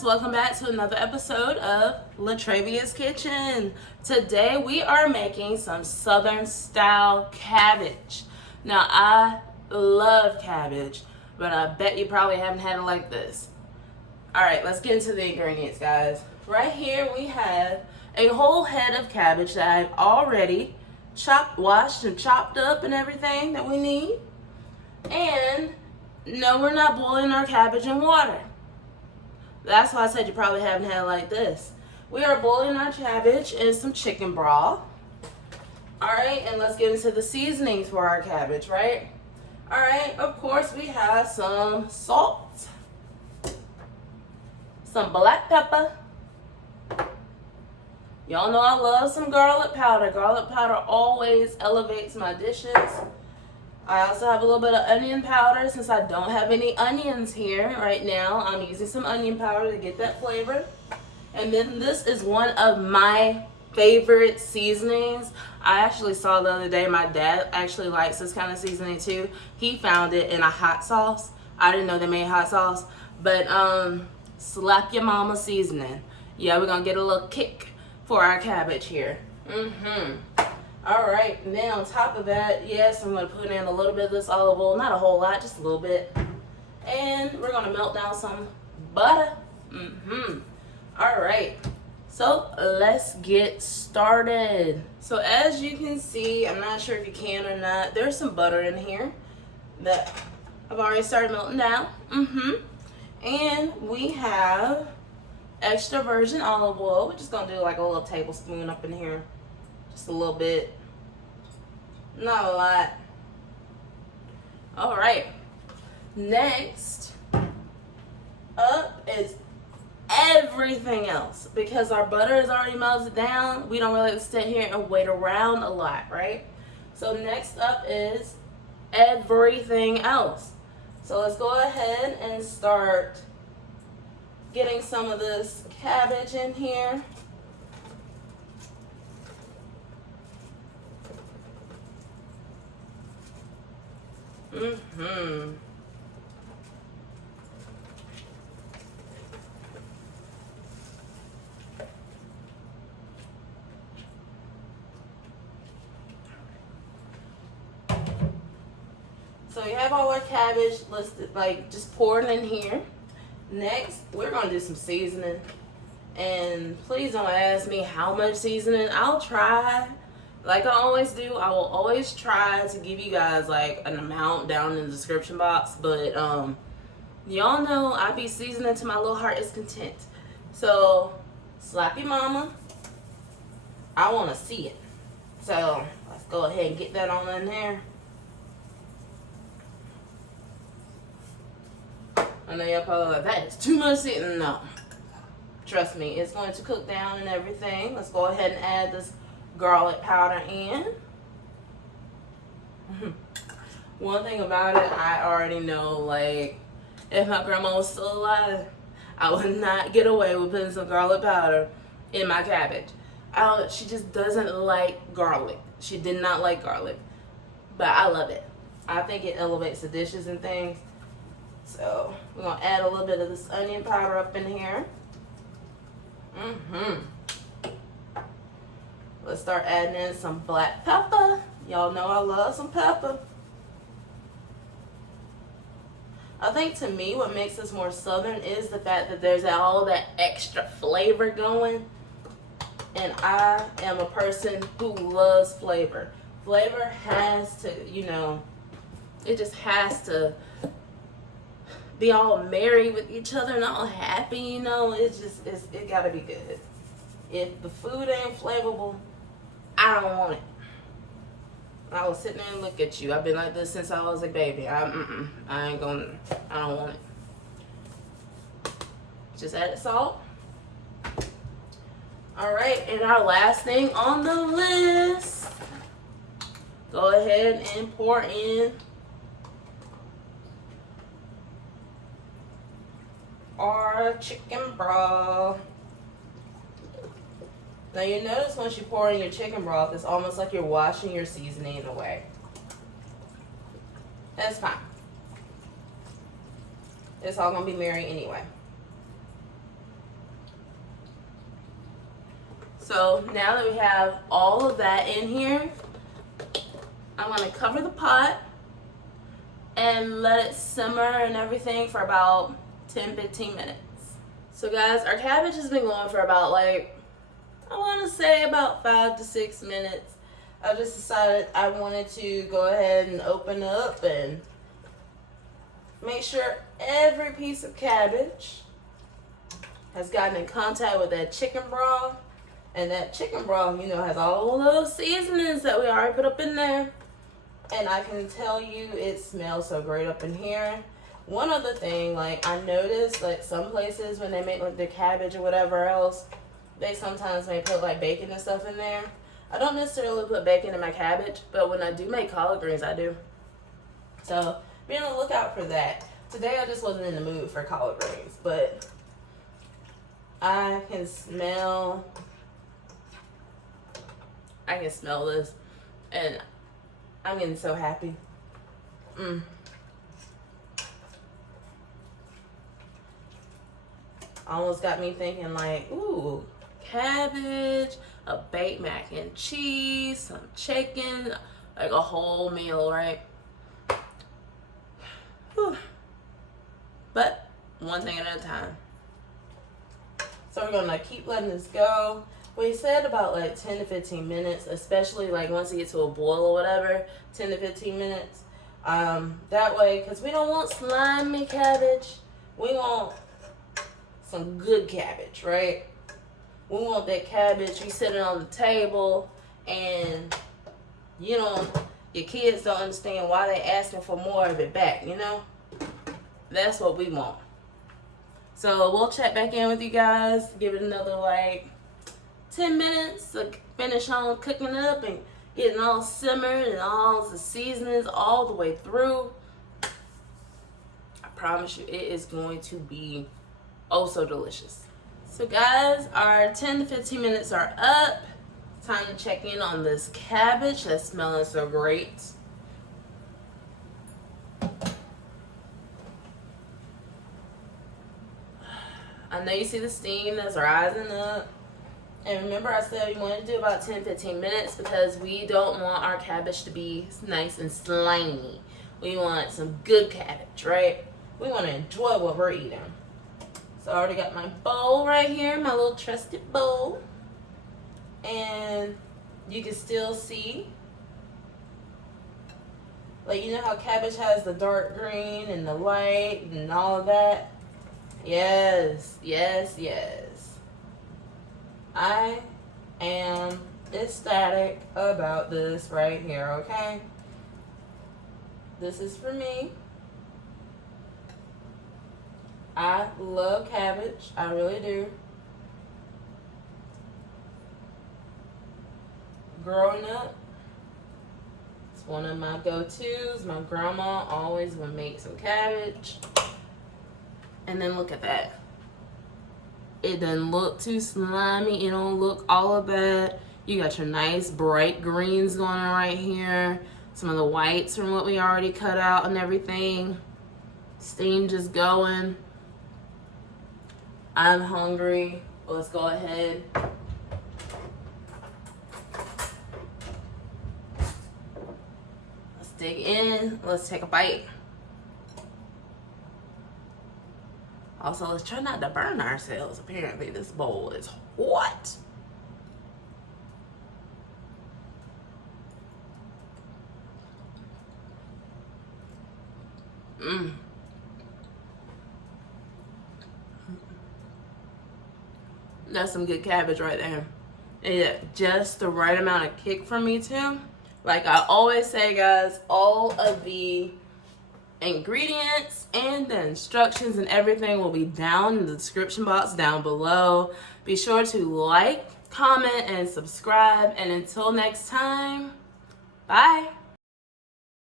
guys, welcome back to another episode of Latravia's Kitchen. Today we are making some southern style cabbage. Now I love cabbage, but I bet you probably haven't had it like this. Alright, let's get into the ingredients, guys. Right here we have a whole head of cabbage that I've already washed and chopped up and everything that we need. And no, we're not boiling our cabbage in water. That's why I said you probably haven't had it like this. We are boiling our cabbage in some chicken broth. Alright, and let's get into the seasonings for our cabbage, right? Alright, of course we have some salt, some black pepper. Y'all know I love some garlic powder. Garlic powder always elevates my dishes. I also have a little bit of onion powder since I don't have any onions here right now. I'm using some onion powder to get that flavor. And then this is one of my favorite seasonings. I actually saw the other day, my dad actually likes this kind of seasoning too. He found it in a hot sauce. I didn't know they made hot sauce. But slap your mama seasoning. Yeah, we're going to get a little kick for our cabbage here. Alright, and then on top of that, yes, I'm going to put in a little bit of this olive oil. Not a whole lot, just a little bit. And we're going to melt down some butter. Alright, so let's get started. So as you can see, I'm not sure if you can or not, there's some butter in here that I've already started melting down. And we have extra virgin olive oil. We're just going to do like a little tablespoon up in here. Just a little bit. Not a lot. Alright. Next up is everything else. Because our butter is already melted down, we don't really sit here and wait around a lot, right? So next up is everything else. So let's go ahead and start getting some of this cabbage in here. So we have all our cabbage listed, like just pouring in here. Next, we're gonna do some seasoning. And please don't ask me how much seasoning. I'll try. Like I always do, I will always try to give you guys like an amount down in the description box. But y'all know I be seasoning to my little heart is content. So slap your mama. I want to see it. So let's go ahead and get that on in there. I know y'all probably like, that is too much seasoning. No. Trust me, it's going to cook down and everything. Let's go ahead and add this garlic powder in. One thing about it, I already know, like, if my grandma was still alive, I would not get away with putting some garlic powder in my cabbage. She just doesn't like garlic. She did not like garlic. But I love it. I think it elevates the dishes and things. So we're going to add a little bit of this onion powder up in here. Let's start adding in some black pepper. Y'all know I love some pepper. I think to me what makes this more southern is the fact that there's all that extra flavor going. And I am a person who loves flavor. Flavor has to, you know, it just has to be all merry with each other and all happy, you know. It gotta be good. If the food ain't flavorful, I don't want it. I will sit there and look at you. I've been like this since I was a baby. I don't want it. Just added salt. Alright, and our last thing on the list. Go ahead and pour in our chicken broth. Now you notice once you pour in your chicken broth, it's almost like you're washing your seasoning away. That's fine. It's all gonna be merry anyway. So now that we have all of that in here, I'm gonna cover the pot and let it simmer and everything for about 10-15 minutes. So guys, our cabbage has been going for about like, I wanna say about 5 to 6 minutes. I just decided I wanted to go ahead and open up and make sure every piece of cabbage has gotten in contact with that chicken broth. And that chicken broth, you know, has all those seasonings that we already put up in there. And I can tell you, it smells so great up in here. One other thing, like, I noticed, like, some places when they make, like, their cabbage or whatever else, they sometimes may put, like, bacon and stuff in there. I don't necessarily put bacon in my cabbage, but when I do make collard greens, I do. So, be on the lookout for that. Today, I just wasn't in the mood for collard greens, but I can smell this, and I'm getting so happy. Almost got me thinking like, ooh, cabbage, a baked mac and cheese, some chicken, like a whole meal, right? Whew. But one thing at a time. So we're gonna keep letting this go. We said about like 10 to 15 minutes, especially like once it gets to a boil or whatever, 10 to 15 minutes. That way, because we don't want slimy cabbage. We want some good cabbage, right? We want that cabbage you sitting on the table and, you know, your kids don't understand why they asking for more of it back, you know? That's what we want. So we'll check back in with you guys, give it another like 10 minutes to finish on cooking up and getting all simmered and all the seasonings all the way through. I promise you, it is going to be oh so delicious. So guys, our 10 to 15 minutes are up. Time to check in on this cabbage that's smelling so great. I know you see the steam that's rising up. And remember I said we wanted to do about 10-15 minutes because we don't want our cabbage to be nice and slimy. We want some good cabbage, right? We want to enjoy what we're eating. So I already got my bowl right here, my little trusted bowl. And you can still see, like, you know how cabbage has the dark green and the light and all of that? Yes, yes, yes. I am ecstatic about this right here, okay? This is for me. I love cabbage. I really do. Growing up, it's one of my go-tos. My grandma always would make some cabbage. And then look at that. It doesn't look too slimy. It don't look all of that. You got your nice bright greens going on right here. Some of the whites from what we already cut out and everything. Steam just going. I'm hungry. Let's go ahead. Let's dig in. Let's take a bite. Also, let's try not to burn ourselves. Apparently, this bowl is hot. That's some good cabbage right there. Yeah, just the right amount of kick for me too. Like I always say, guys, all of the ingredients and the instructions and everything will be down in the description box down below. Be sure to like, comment, and subscribe. And until next time, bye.